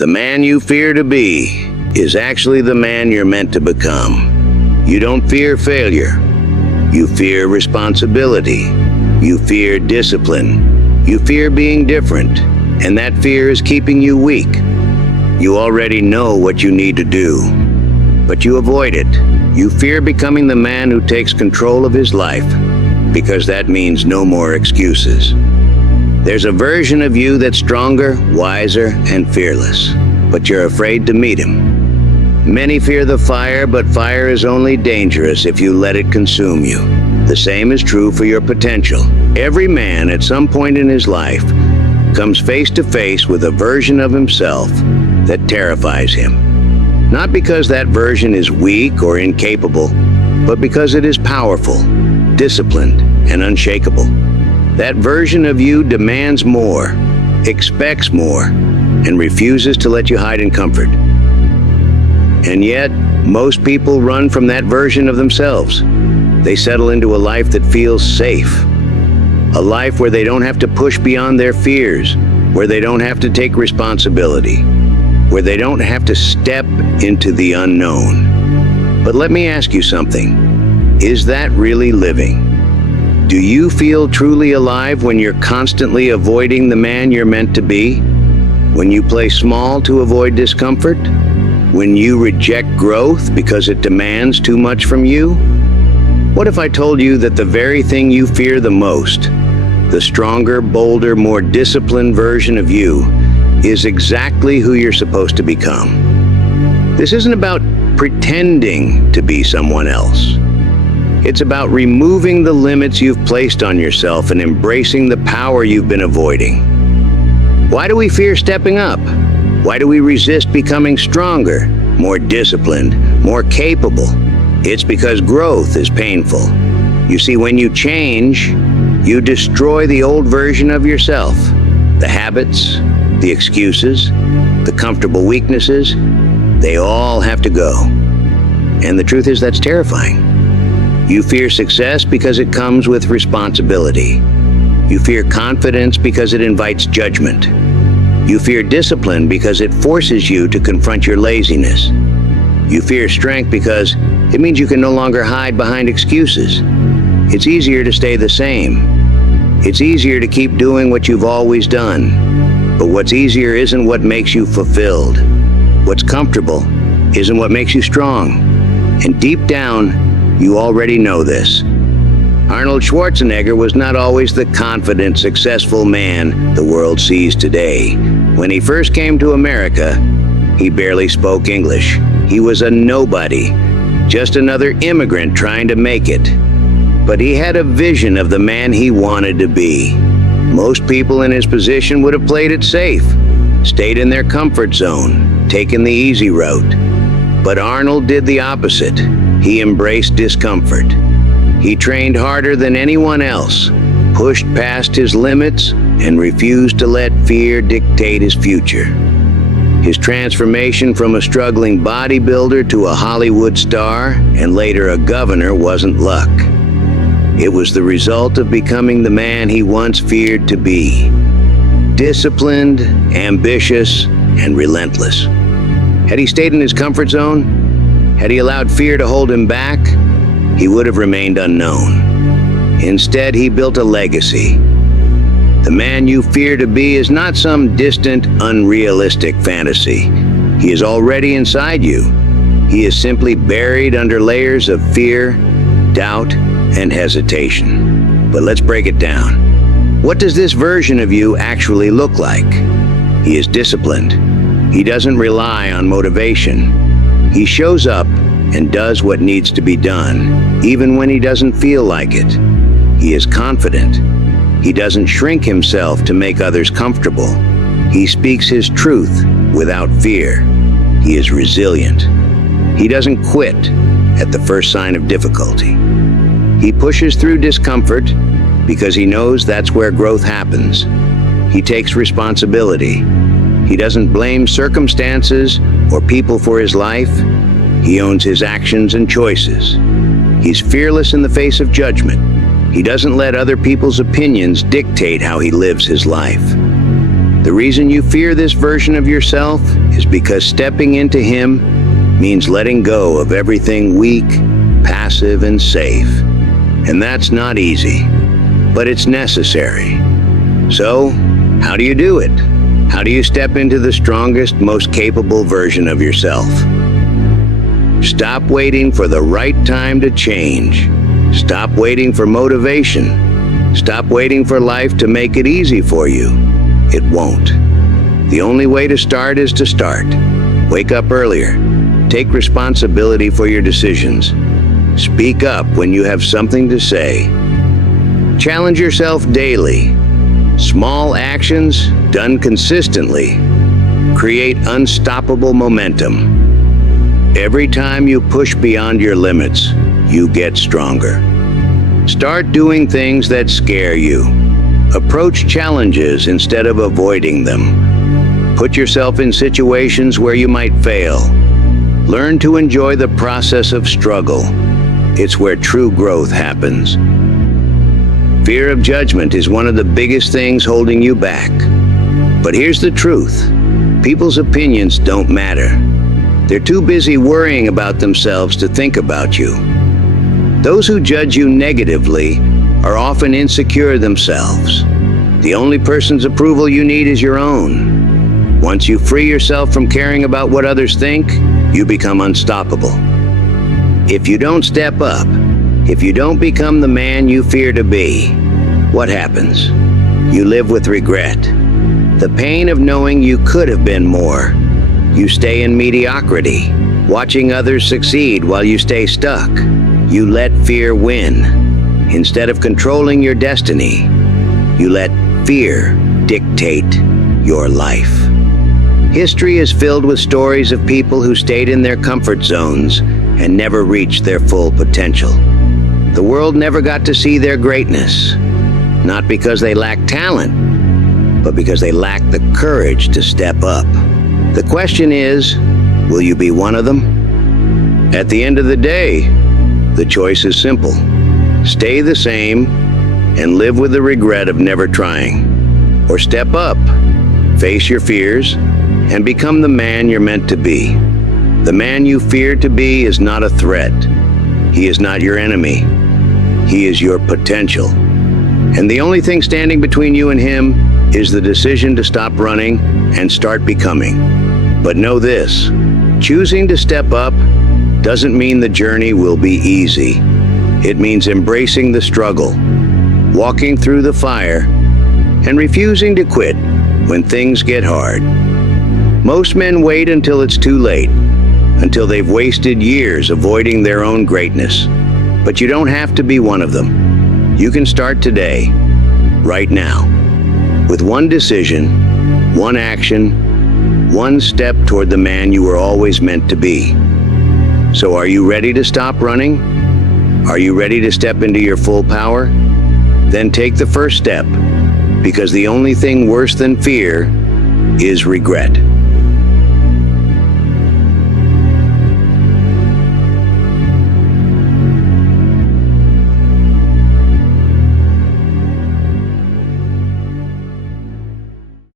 The man you fear to be is actually the man you're meant to become. You don't fear failure. You fear responsibility. You fear discipline. You fear being different, and that fear is keeping you weak. You already know what you need to do, but you avoid it. You fear becoming the man who takes control of his life, because that means no more excuses. There's a version of you that's stronger, wiser, and fearless, but you're afraid to meet him. Many fear the fire, but fire is only dangerous if you let it consume you. The same is true for your potential. Every man at some point in his life comes face to face with a version of himself that terrifies him. Not because that version is weak or incapable, but because it is powerful, disciplined, and unshakable. That version of you demands more, expects more, and refuses to let you hide in comfort. And yet, most people run from that version of themselves. They settle into a life that feels safe. A life where they don't have to push beyond their fears, where they don't have to take responsibility, where they don't have to step into the unknown. But let me ask you something. Is that really living? Do you feel truly alive when you're constantly avoiding the man you're meant to be? When you play small to avoid discomfort? When you reject growth because it demands too much from you? What if I told you that the very thing you fear the most, the stronger, bolder, more disciplined version of you, is exactly who you're supposed to become? This isn't about pretending to be someone else. It's about removing the limits you've placed on yourself and embracing the power you've been avoiding. Why do we fear stepping up? Why do we resist becoming stronger, more disciplined, more capable? It's because growth is painful. You see, when you change, you destroy the old version of yourself. The habits, the excuses, the comfortable weaknesses, they all have to go. And the truth is, that's terrifying. You fear success because it comes with responsibility. You fear confidence because it invites judgment. You fear discipline because it forces you to confront your laziness. You fear strength because it means you can no longer hide behind excuses. It's easier to stay the same. It's easier to keep doing what you've always done. But what's easier isn't what makes you fulfilled. What's comfortable isn't what makes you strong. And deep down, you already know this. Arnold Schwarzenegger was not always the confident, successful man the world sees today. When he first came to America, he barely spoke English. He was a nobody, just another immigrant trying to make it. But he had a vision of the man he wanted to be. Most people in his position would have played it safe, stayed in their comfort zone, taken the easy route. But Arnold did the opposite. He embraced discomfort. He trained harder than anyone else, pushed past his limits, and refused to let fear dictate his future. His transformation from a struggling bodybuilder to a Hollywood star, and later a governor, wasn't luck. It was the result of becoming the man he once feared to be. Disciplined, ambitious, and relentless. Had he stayed in his comfort zone, had he allowed fear to hold him back, he would have remained unknown. Instead, he built a legacy. The man you fear to be is not some distant, unrealistic fantasy. He is already inside you. He is simply buried under layers of fear, doubt, and hesitation. But let's break it down. What does this version of you actually look like? He is disciplined. He doesn't rely on motivation. He shows up and does what needs to be done, even when he doesn't feel like it. He is confident. He doesn't shrink himself to make others comfortable. He speaks his truth without fear. He is resilient. He doesn't quit at the first sign of difficulty. He pushes through discomfort because he knows that's where growth happens. He takes responsibility. He doesn't blame circumstances or people for his life. He owns his actions and choices. He's fearless in the face of judgment. He doesn't let other people's opinions dictate how he lives his life. The reason you fear this version of yourself is because stepping into him means letting go of everything weak, passive, and safe. And that's not easy, but it's necessary. So, how do you do it? How do you step into the strongest, most capable version of yourself? Stop waiting for the right time to change. Stop waiting for motivation. Stop waiting for life to make it easy for you. It won't. The only way to start is to start. Wake up earlier. Take responsibility for your decisions. Speak up when you have something to say. Challenge yourself daily. Small actions done consistently create unstoppable momentum. Every time you push beyond your limits, you get stronger. Start doing things that scare you. Approach challenges instead of avoiding them. Put yourself in situations where you might fail. Learn to enjoy the process of struggle. It's where true growth happens. Fear of judgment is one of the biggest things holding you back. But here's the truth. People's opinions don't matter. They're too busy worrying about themselves to think about you. Those who judge you negatively are often insecure themselves. The only person's approval you need is your own. Once you free yourself from caring about what others think, you become unstoppable. If you don't step up, if you don't become the man you fear to be, what happens? You live with regret. The pain of knowing you could have been more. You stay in mediocrity, watching others succeed while you stay stuck. You let fear win. Instead of controlling your destiny, you let fear dictate your life. History is filled with stories of people who stayed in their comfort zones and never reached their full potential. The world never got to see their greatness, not because they lacked talent, but because they lacked the courage to step up. The question is, will you be one of them? At the end of the day, the choice is simple. Stay the same and live with the regret of never trying. Or step up, face your fears, and become the man you're meant to be. The man you fear to be is not a threat. He is not your enemy. He is your potential. And the only thing standing between you and him is the decision to stop running and start becoming. But know this, choosing to step up doesn't mean the journey will be easy. It means embracing the struggle, walking through the fire, and refusing to quit when things get hard. Most men wait until it's too late, until they've wasted years avoiding their own greatness. But you don't have to be one of them. You can start today, right now, with one decision, one action, one step toward the man you were always meant to be. So are you ready to stop running? Are you ready to step into your full power? Then take the first step, because the only thing worse than fear is regret.